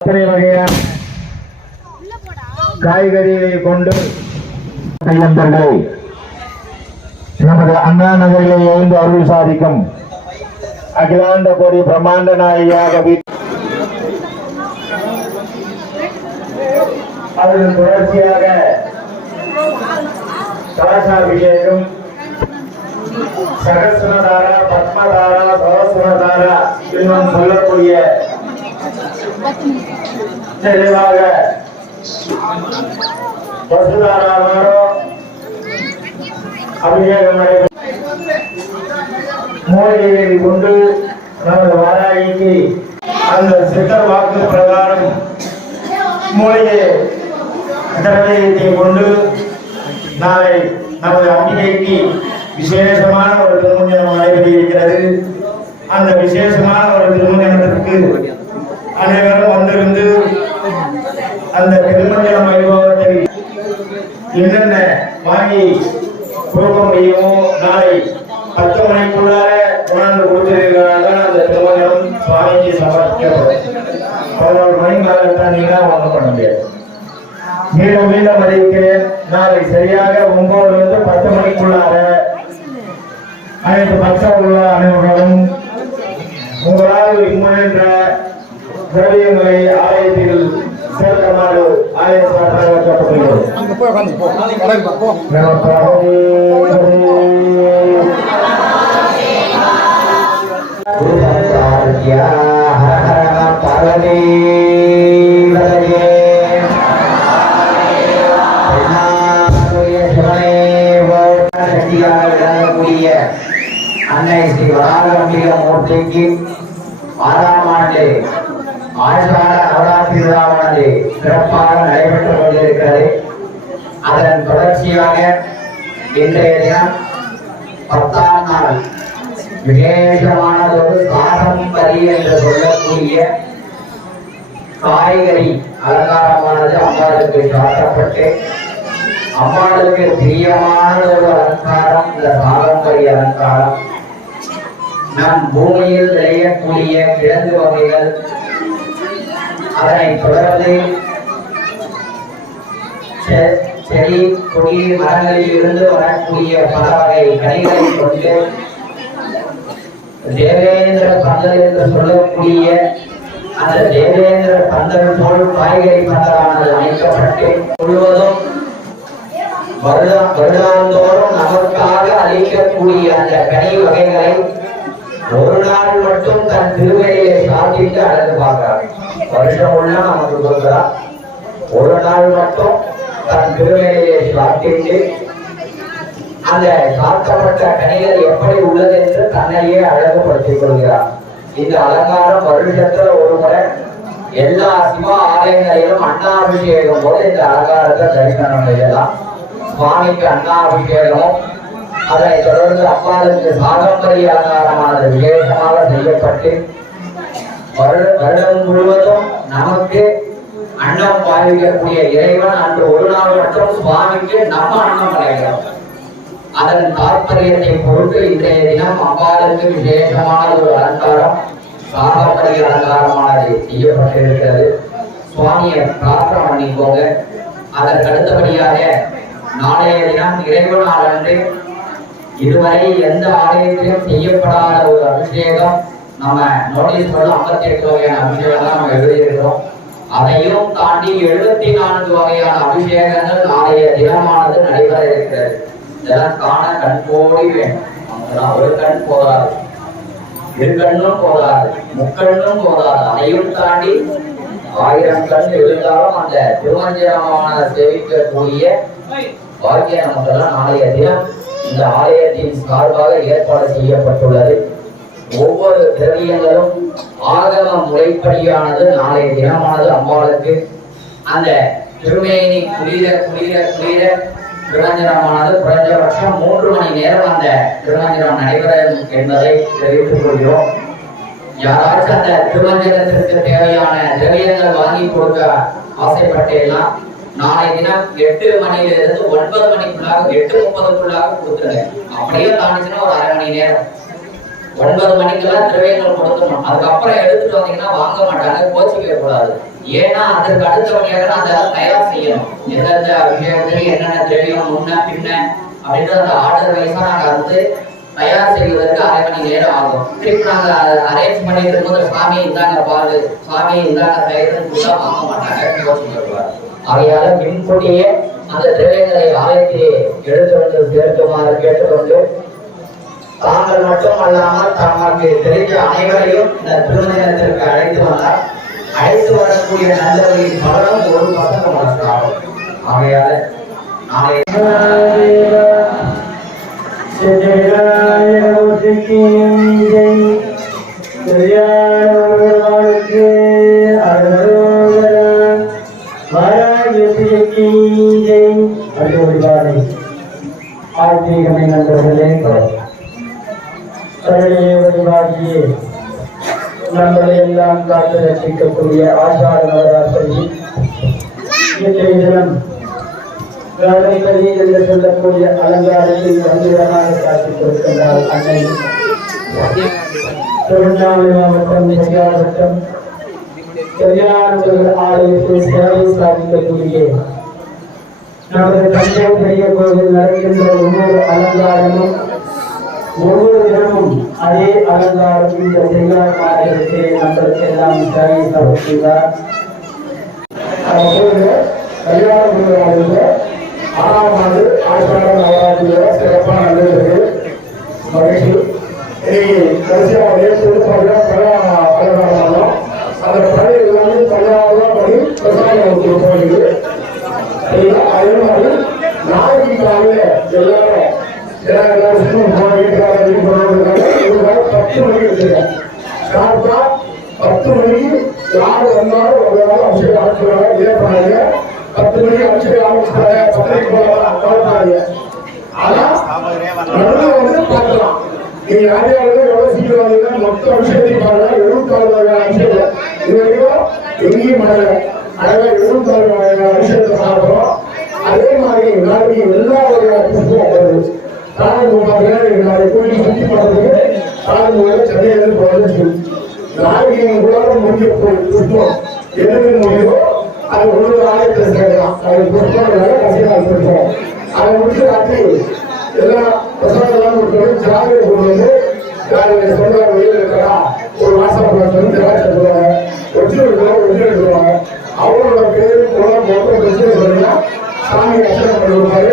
அத்தனை வகையான காய்கறிகளை கொண்டு நமது அண்ணா நகரிலே எழுந்து அருள் சாதிக்கும் அகிலாண்ட கோடி பிரம்மாண்ட நாயகியாக அவர்கள் தொடர்ச்சியாக கலசாபிஷேகம் சகஸ்ரதாரா பத்மதாரா சகஸ்ரதாரா இன்னும் சொல்லக்கூடிய தெளிவாக பசுதாராரோ அபிஷேகம் மூலிகையை கொண்டு நமது வாராகிக்கு அந்த சித்தர் வாக்கு பிரகாரம் மூலிகை திரவியத்தை கொண்டு நாளை நமது அம்பிகைக்கு விசேஷமான ஒரு திருமணம் நடைபெற இருக்கிறது. அந்த விசேஷமான ஒரு திருமணத்திற்கு அனைவரும் வந்திருந்து அந்த திருமண வைபவத்தை என்னென்ன வாங்கி கொடுக்க முடியுமோ நாளை 10 மணிக்குள்ளார உணர்ந்து கொடுத்திருக்கிறார்கள். அந்த திருமணம் சுவாமிக்கு சமர்ப்பிக்கப்படும். 11 மணி காலத்தான் நீங்க வாங்க பண்ண முடியாது. மீண்டும் அறிவிக்கிறேன். நாளை சரியாக 9 to 10 மணிக்குள்ளார அனைத்து பக்தர் உள்ள அனைவரும் உங்களால் முயன்ற திரவியங்களை ஆலயத்தில் சேர்க்குமாறு ஆலய சார்பாக கேட்டுக்கொள்கிறோம். அன்னை ஸ்ரீ வராகம்பிகை மூர்த்திக்கு 6ஆம் ஆண்டு ஆஷாட நவராத்திரி விழாவானது சிறப்பாக நடைபெற்றுக் கொண்டிருக்கிறது. அதன் தொடர்ச்சியாக இன்றைய தினம் 10ஆம் நாள் விசேஷமானதொரு சாதம்பரி என்று சொல்லக்கூடிய காய்கறி அலங்காரமானது அம்பாளுக்கு சாட்டப்பட்டு அம்பாளுக்கு பிரியமான ஒரு அலங்காரம் இந்த சாதம்பரி அலங்காரம். நம் பூமியில் விளையக்கூடிய கிழங்கு வகைகள், அதனை தொடர்ந்து செடி கொடி மரங்களில் இருந்து வரக்கூடிய பல வகை கனிகளை கொண்டு தேவேந்திர பந்தல் என்று சொல்லக்கூடிய அந்த தேவேந்திர பந்தல் போல் காய்கறி பந்தலானது அமைக்கப்பட்டு முழுவதும் வருடாந்தோறும் நமக்காக அளிக்கக்கூடிய அந்த கனி வகைகளை ஒரு நாள் மட்டும் தன் திருவையிலே சாத்திட்டு அழகு பார்க்கிறார். வருஷம் உள்ள நமக்கு கொடுக்கிறார். ஒரு நாள் மட்டும் தன் திருவையிலே சாத்திட்டு அந்த சாத்தப்பட்ட கனிகள் எப்படி உள்ளது என்று தன்னையே அழகுபடுத்திக் கொள்கிறார். இந்த அலங்காரம் வருஷத்துல ஒரு முறை எல்லா சிவ ஆலயங்களிலும் அண்ணாபிஷேகம் போது இந்த அலங்காரத்தை தரிசனம் செய்யலாம். சுவாமிக்கு அண்ணாபிஷேகமும் அதனை தொடர்ந்து அம்பாளுக்கு சாகம்பரி அலங்காரமானது விசேஷமாக செய்யப்பட்டு வருடம் முழுவதும் நமக்கு அன்னம் பாவிக்கக்கூடிய இறைவன் அன்று ஒரு நாள் மட்டும் சுவாமிக்கு நம்ம அன்னம் படைக்கிறோம். அதன் தாற்பயத்தை பொறுத்து இன்றைய தினம் அம்பாளுக்கு விசேஷமான ஒரு அலங்காரம் சாகம்பரி அலங்காரமானது செய்யப்பட்டிருக்கிறது. சுவாமியை பிரார்த்தனை பண்ணிக்கோங்க. அதற்கு அடுத்தபடியாக நாளைய தினம் இறைவனால் அன்று இதுவரை எந்த ஆலயத்திலும் செய்யப்படாத ஒரு அபிஷேகம் நம்ம நோட்டீஸ் 58 வகையான அபிஷேகம் தான் நம்ம எழுதியிருக்கிறோம். அதையும் தாண்டி 74 வகையான அபிஷேகங்கள் நாளைய தினமானது நடைபெற இருக்கிறது. இதெல்லாம் காண கண் கோடி வேண்டும். ஒரு கண் போதாது, 2 கண்ணும் போதாது, 3 கண்ணும் போதாது. அதையும் தாண்டி 1000 கண் இருந்தாலும் அந்த திருமஞ்சனமான சேவிக்கக்கூடிய பாக்கிய நமக்கெல்லாம் நாளைய தினம் இந்த ஆலயத்தின் சார்பாக ஏற்பாடு செய்யப்பட்டுள்ளது. ஒவ்வொரு திரவியங்களும் ஆகம முறைப்படியானது நாளைய தினமானது அம்பாளுக்கு அந்த திருமேனி குளிர குளிர குளிர திருமஞ்சனமானது குறைந்தபட்சம் 3 மணி நேரம் அந்த திருமஞ்சனம் நடைபெறும் என்பதை தெரிவித்துக் கொள்கிறோம். யாராச்சும் அந்த திருமஞ்சனத்திற்கு தேவையான திரவியங்கள் வாங்கி கொடுக்க ஆசைப்பட்டேன்னா நாளை தினம் 8 மணியிலிருந்து 9 மணிக்குள்ளாக 8:30க்குள்ளாக கொடுத்துருங்க. அப்படியே தாண்டிச்சுன்னா ஒரு 1/2 மணி நேரம் 9 மணிக்கெல்லாம் திரவியங்கள் கொடுக்கணும். அதுக்கப்புறம் எடுத்துட்டு வந்தீங்கன்னா வாங்க மாட்டாங்க, கோச்சிக்க கூடாது. ஏன்னா அதற்கு அடுத்தவங்க அதெல்லாம் தயார் செய்யணும். எந்தெந்த அபிஷேகத்துக்கு என்னென்ன திரவியம் முன்ன பின்ன அப்படின்ற அந்த ஆர்டர் வைஸா நாங்க வந்து தயார் செய்வதற்கு 1/2 மணி நேரம் ஆகும். திருப்பி நாங்க அரேஞ்ச் பண்ணிட்டு இருக்கும்போது சாமி இந்தாங்க பாரு, சாமி இந்தாங்க தயிர்னு வாங்க மாட்டாங்க, கோச்சிக்க கூடாது. ஆகையால முன்கூட்டியே அந்த திரவியங்களை ஆலைக்கு எடுத்து வந்து சேர்க்குமாறு கேட்டுக்கொண்டு, தாங்கள் மட்டும் அல்லாமல் தங்களுக்கு தெரிந்த அனைவரையும் இந்த திருமணத்திற்கு அழைத்து வந்தார். அழைத்து வரக்கூடிய நண்பர்களின் பலரும் ஒரு பசங்க மனசாகும். ஆகையால நாளை ஆத்மீகமை நண்பர்களே, கடலையை வழிபாடியே நம்மளை எல்லாம் காத்து ரசிக்கக்கூடிய ஆஷாட நவராத்திரி இன்றைய தினம் கதி என்று சொல்லக்கூடிய அலங்காரத்தில் வந்திடமாக காத்துக் கொடுக்கின்றார் அன்னை. திருவண்ணாமலை மாவட்டம் வட்டம் கல்யாண ஆலயத்தில் சேவை சாதிக்கக்கூடிய நமது தஞ்சை பெரிய கோவில் நடக்கின்ற ஒவ்வொரு அலங்காரமும் ஒவ்வொரு தினமும் அதே அலங்காரம் இந்த செய்யார் மாநிலத்தை நம்மளுக்கு எல்லாம் சேவை சாதிக்கின்றார். கல்யாண 6ஆம் ஆண்டு ஆஷாட நவராத்திரியோட சிறப்பாக நடந்தது. மகிழ்ச்சி. கடைசியாக அலங்காரம் அந்த பழைய எல்லாமே 16 படி பிரசாதம் போயிடுது. அதே மாதிரி நாளைக்கு காலையில எல்லாரும் 10 மணிக்கு வச்சிருக்கேன். 10 மணிக்கு யாரு வந்தாலும் அபிஷேகம் ஆரம்பிச்சுருவாங்க. இதே பண்ணாங்க 10 மணிக்கு அபிஷேகம் ஆரம்பிச்சுட்டாங்க, 10 மணிக்கு போறாங்க. ஆனா நடுவில் வந்து பார்க்கலாம். நீங்க யார் யாரும் எவ்வளவு சீக்கிரம் வந்தீங்கன்னா மொத்த அபிஷேகத்தையும் பாருங்க. 74 வகையான அபிஷேகம் இது வரைக்கும் எங்கேயும் பண்ணல. அழகா 74 வகையான அபிஷேகத்தை பார்க்கிறோம். அதே மாதிரி நாளைக்கு எல்லா வகையான புஷ்பம் வருது. நாளைக்கு கோயில் சுற்றி பார்க்கறதுக்கு சென்னையிலிருந்து போறது. நாளைக்கு உங்களால முடிஞ்ச புஷ்பம் எதுக்கு முடியுமோ அது ஒவ்வொரு ஆலயத்தில் சேர்க்கலாம். அது புஷ்பம் கசினால் புஷ்பம் அதை முடிச்சு ராத்திரி எல்லா பிரசாதெல்லாம் ஜாகிரதை கொண்டு வந்து யாரு சொந்த வெளியில் இருக்கிறா ஒரு மாசம் திராட்சை சொல்லுவாங்க, ஒற்று எடுத்துருவாங்க. அவங்களோட பேரு குளம் மொத்தம் பிரச்சனை சொன்னீங்கன்னா சாமி கஷ்டம் பண்ணுவாரு.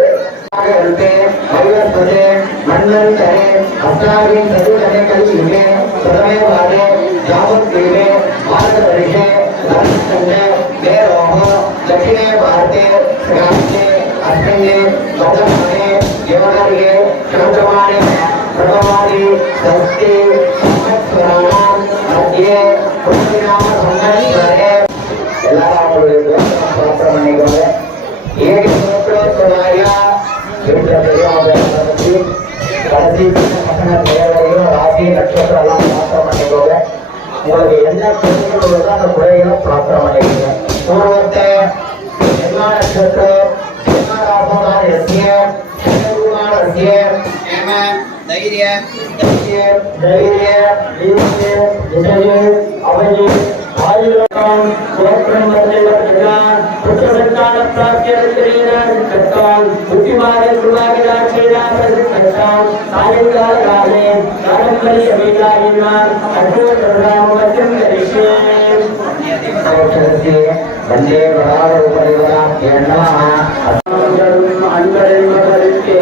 மன்னன் தரே அஸ்தாவின் சதுரனை கல்வியே பிரதமே வாரே ஜாபத் கீழே பாரத வருஷே தர்மசண்டே தேரோஹ தட்சிணே பாரதே ராஷ்டிரே அஸ்மின்னே மதமானே யோகரியே சந்திரமானே பிரபவாதி சஸ்தி சம்வத்சராணாம் மத்தியே புண்ணியநாம சம்பத்சரே எல்லாரும் அவங்களுடைய பிரார்த்தனை பண்ணிக்கோங்க. ஏழு சூத்திரோத்சவாயா கடைசி பசங்க பெயரையும் ராசி நட்சத்திரம் எல்லாம் பிரார்த்தனை பண்ணிக்கோங்க. உங்களுக்கு என்ன குறைகள் உள்ளதோ அந்த குறைகளை பிரார்த்தனை பண்ணிக்கோங்க. பூர்வத்தை எல்லா நட்சத்திரம் தைரிய வந்தே வராவா அன்பரை மகளுக்கே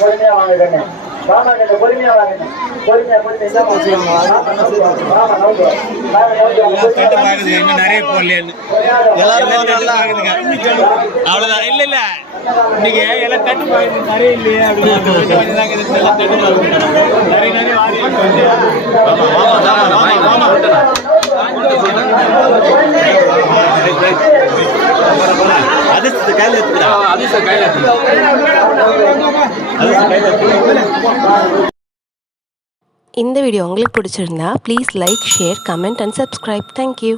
பொறுமையா வாங்க வாமா கண்ணு பொறுமையா வாங்க பொறுமையா நிறைய போடல அவ்வளவுதான் இல்ல இல்ல நீங்க எல்லாம் தட்டு பாக்குறது நிறைய இல்லையே அப்படின்னு நிறைய இந்த வீடியோ உங்களுக்கு பிடிச்சிருந்தா please like share comment and subscribe. Thank you.